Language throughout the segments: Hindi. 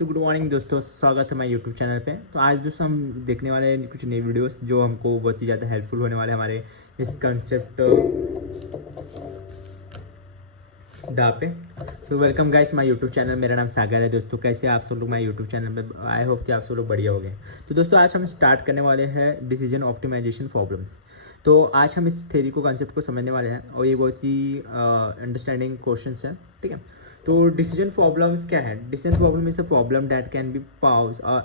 सो गुड मॉर्निंग दोस्तों, स्वागत है हमारे यूट्यूब चैनल पे। तो आज दोस्तों हम देखने वाले हैं कुछ नई वीडियोस जो हमको बहुत ही ज़्यादा हेल्पफुल होने वाले हैं हमारे इस कंसेप्ट डा पे। तो welcome guys my YouTube channel. मेरा नाम सागर है दोस्तों। कैसे आप सब लोग माय यूट्यूब चैनल पे? आई होप कि आप सब लोग बढ़िया हो गए। तो दोस्तों आज हम स्टार्ट करने वाले हैं डिसीजन ऑप्टिमाइजेशन प्रॉब्लम्स। तो आज हम इस थ्योरी को कंसेप्ट को समझने वाले हैं और ये बहुत ही अंडरस्टैंडिंग क्वेश्चंस हैं, ठीक है। तो डिसीजन प्रॉब्लम्स क्या है? Decision problem is a problem that can be pause a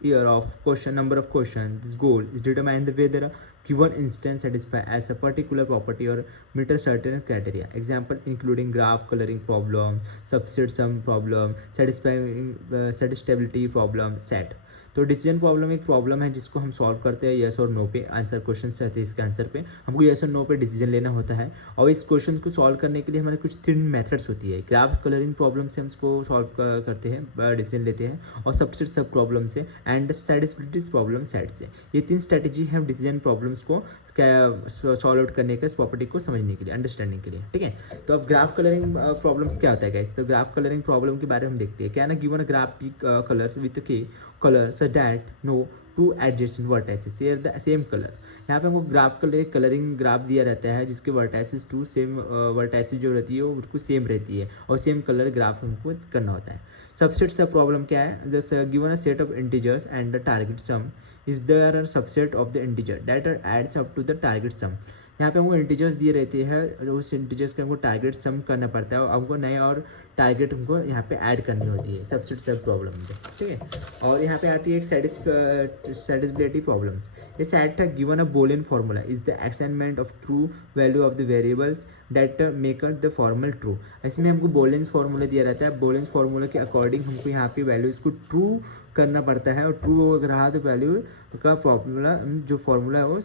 year of question number of questions. This goal is determine whether a given instance satisfy as a particular property or meet a certain criteria. Example including graph coloring problem, subset sum problem, satisfiability problem, set. तो डिसीजन प्रॉब्लम एक प्रॉब्लम है जिसको हम सॉल्व करते हैं येस और नो पे। आंसर क्वेश्चन रहते हैं, इसके आंसर पे हमको येस और नो पे डिसीजन लेना होता है। और इस क्वेश्चन को सॉल्व करने के लिए हमारे कुछ 3 मेथड्स होती है। ग्राफ कलरिंग प्रॉब्लम से हम इसको सॉल्व करते हैं, डिसीजन लेते हैं, और सबसेट सब प्रॉब्लम से एंड सेटिस्फिलिटी प्रॉब्लम सेट से। ये 3 स्ट्रेटेजी है डिसीजन प्रॉब्लम्स को सॉल्व आउट करने के, इस प्रॉपर्टी को समझने के लिए, अंडरस्टैंडिंग के लिए, ठीक है। तो अब ग्राफ कलरिंग प्रॉब्लम्स क्या होता है गाइस? तो ग्राफ कलरिंग प्रॉब्लम के बारे में हम देखते हैं। क्या ना, given a graph P colour with K colour such that no two adjacent vertices share the same colour. यहाँ पे हमको ग्राफ कलरिंग ग्राफ दिया रहता है जिसके वर्टाइसेस टू सेम वर्टाइसेस जो रहती है वो बिल्कुल सेम रहती है और सेम कलर ग्राफ हमको करना होता है। सबसेट सब प्रॉब्लम क्या है? Just given a set of integers and the target sum is there are subset of the integer that are adds up to the target sum. यहाँ पे हमको इंटीजर्स दिए रहते हैं, उस इंटीजर्स का हमको टारगेट सम करना पड़ता है और हमको नए और टारगेट हमको यहाँ पे ऐड करनी होती है सबसेट सब प्रॉब्लम में, ठीक है। और यहाँ पे आती है एक सेटिस्फिलिटी प्रॉब्लम्स। ये सेट है given a Boolean formula is the assignment of true value of the variables that make the formal true. इसमें हमको बोलियन फार्मूला दिया रहता है। बोलियन फार्मूला के अकॉर्डिंग हमको यहाँ पे वैल्यूज को ट्रू करना पड़ता है और ट्रू अगर रहा तो वैल्यू का फॉर्मूला जो फॉर्मूला है वो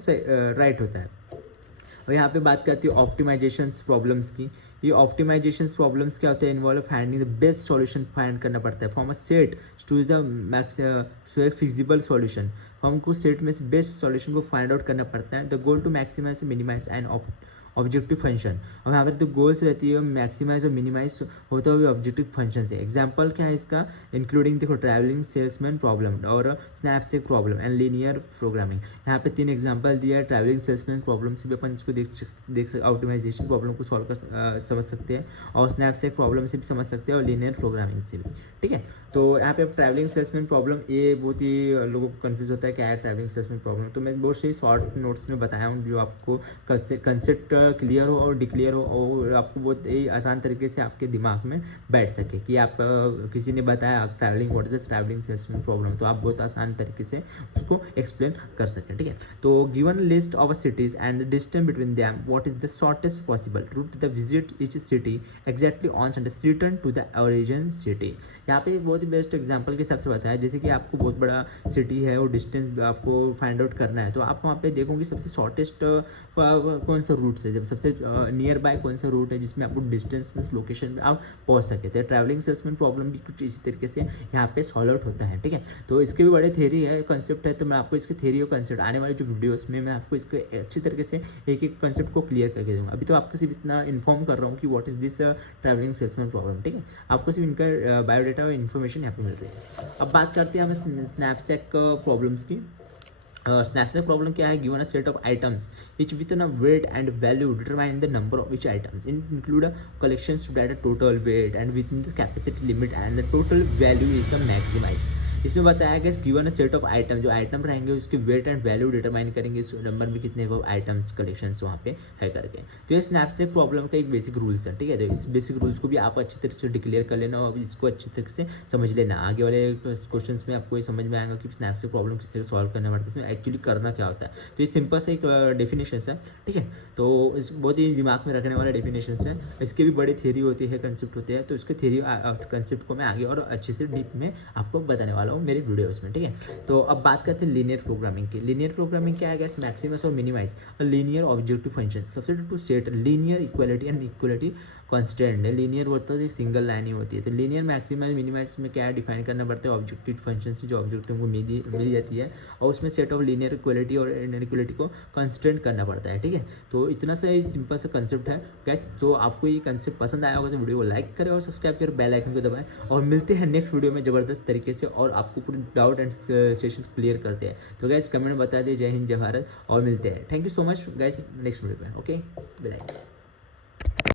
राइट होता है। और यहाँ पे बात करती है ऑप्टिमाइजेशंस प्रॉब्लम्स की। ये ऑप्टिमाइजेशंस प्रॉब्लम्स क्या होते हैं? Involve finding the best solution find करना पड़ता है from a set to the max feasible solution. हमको सेट में से बेस्ट सॉल्यूशन को फाइंड आउट करना पड़ता है। The goal to maximize minimize and objective function. और यहाँ पर जो गोल्स रहती है मैक्सिमाइज और मिनिमाइज होता हुआ ऑब्जेक्टिव फंक्शन से। एग्जाम्पल क्या है इसका? इंक्लूडिंग देखो ट्रैवलिंग सेल्समैन प्रॉब्लम और स्नैपसेक प्रॉब्लम एंड लीनियर प्रोग्रामिंग। यहाँ पे 3 एग्जाम्पल दिया है। ट्रैवलिंग सेल्समैन प्रॉब्लम से भी अपन इसको देख सकते, ऑप्टिमाइजेशन प्रॉब्लम को सॉल्व कर समझ सकते हैं, और स्नैपसेक प्रॉब्लम से भी समझ सकते हैं, और लीनियर प्रोग्रामिंग से भी, ठीक है। तो यहाँ पे ट्रैवलिंग सेल्समैन प्रॉब्लम, ये बहुत ही लोगों को कंफ्यूज होता है क्या है ट्रैवलिंग सेल्समैन प्रॉब्लम। तो मैं बहुत से शॉर्ट नोट्स में बताया हूँ जो आपको कंसेप्ट क्लियर हो और डिक्लियर हो और आपको बहुत ही आसान तरीके से आपके दिमाग में बैठ सके कि आप किसी ने बताया travelling what is travelling salesman problem, तो आप बहुत आसान तरीके से उसको एक्सप्लेन कर सकें, ठीक है। तो given list of cities and the distance between them, what is the shortest possible route the visit each city exactly on Sunday return to the origin city. यहाँ पे बहुत ही बेस्ट एग्जांपल के हिसाब से बताया, जैसे कि आपको बहुत बड़ा सिटी है और डिस्टेंस आपको फाइंड आउट करना है, तो आप वहाँ पे देखोगे सबसे शॉर्टेस्ट कौन सा रूट है, जब सबसे नियर बाय कौन सा रूट है जिसमें आपको डिस्टेंस में लोकेशन में आप पहुँच सके। तो ट्रैवलिंग सेल्समैन प्रॉब्लम भी कुछ इसी तरीके से यहाँ पे सॉल्व आउट होता है, ठीक है। तो इसके भी बड़े थ्योरी है, कंसेप्ट है, तो मैं आपको इसके थ्योरी और कंसेप्ट आने वाले जो वीडियोस में मैं आपको इसको अच्छी तरीके से एक एक कंसेप्ट को क्लियर करके दूंगा। अभी तो आपको सिर्फ इतना इन्फॉर्म कर रहा हूँ कि what is this travelling salesman problem, ठीक है। आपको सिर्फ इनका बायोडाटा और इन्फॉर्मेशन यहाँ पे मिल रही है। अब बात करते हैं हमें स्नैपसेक प्रॉब्लम्स की। स्नैपसेक प्रॉब्लम क्या है? Given a set of items which with a weight and value determine the number of each items include a collections to data total weight and within the capacity limit and the total value is the maximized। इसमें बताया गया given a set of item, जो आइटम रहेंगे उसके वेट एंड वैल्यू डिटरमाइन करेंगे इस नंबर में कितने वो आइटम्स कलेक्शंस वहाँ पे है करके। तो ये स्नैपसेक प्रॉब्लम का एक बेसिक रूल्स है, ठीक है। तो इस बेसिक रूल्स को भी आप अच्छी तरीके से डिक्लेयर कर लेना और इसको अच्छी तरीके से समझ लेना। आगे वाले क्वेश्चन में आपको ये समझ में आएगा कि स्नैपसेक प्रॉब्लम किस तरह सॉल्व करना पड़ता है, इसमें एक्चुअली करना क्या होता है। तो ये सिंपल से एक डेफिनेशन है, ठीक है। तो इस बहुत ही दिमाग में रखने वाले डेफिनेशन है, इसके भी बड़ी थ्योरी होती है, कंसेप्ट होते हैं। तो इसके थ्योरी कंसेप्ट को मैं आगे और अच्छे से डीप में आपको बताने वाला हूँ मेरे वीडियोस में, ठीक है। तो अब बात करते हैं लीनियर प्रोग्रामिंग की। लीनियर प्रोग्रामिंग क्या है? मैक्सिमस और मिनिमाइज लीनियर ऑब्जेक्टिव फंक्शन सबसे to set linear equality and equality constant है, लीनियर होता है सिंगल लाइन ही होती है। तो लीनियर मैक्सिमाइज मिनिमाइज में क्या डिफाइन करना पड़ता है, ऑब्जेक्टिव फंक्शन से जो ऑब्जेक्टिव को मिल जाती है और उसमें सेट ऑफ लीनियर इक्वलिटी और इनइक्वलिटी को कंस्टेंट करना पड़ता है, ठीक है। तो इतना सा सिंपल सा कंसेप्ट है गैस। तो आपको ये कंसेप्ट पसंद आया होगा तो वीडियो को लाइक करें और सब्सक्राइब करें, बेल आइकन को दबाएं और मिलते हैं नेक्स्ट वीडियो में ज़बरदस्त तरीके से और आपको पूरी डाउट एंड सेशन क्लियर करते हैं। तो गैस कमेंट में बता दिए, जय हिंद जय भारत और मिलते हैं। Thank you so much gas next video में, ओके बाय।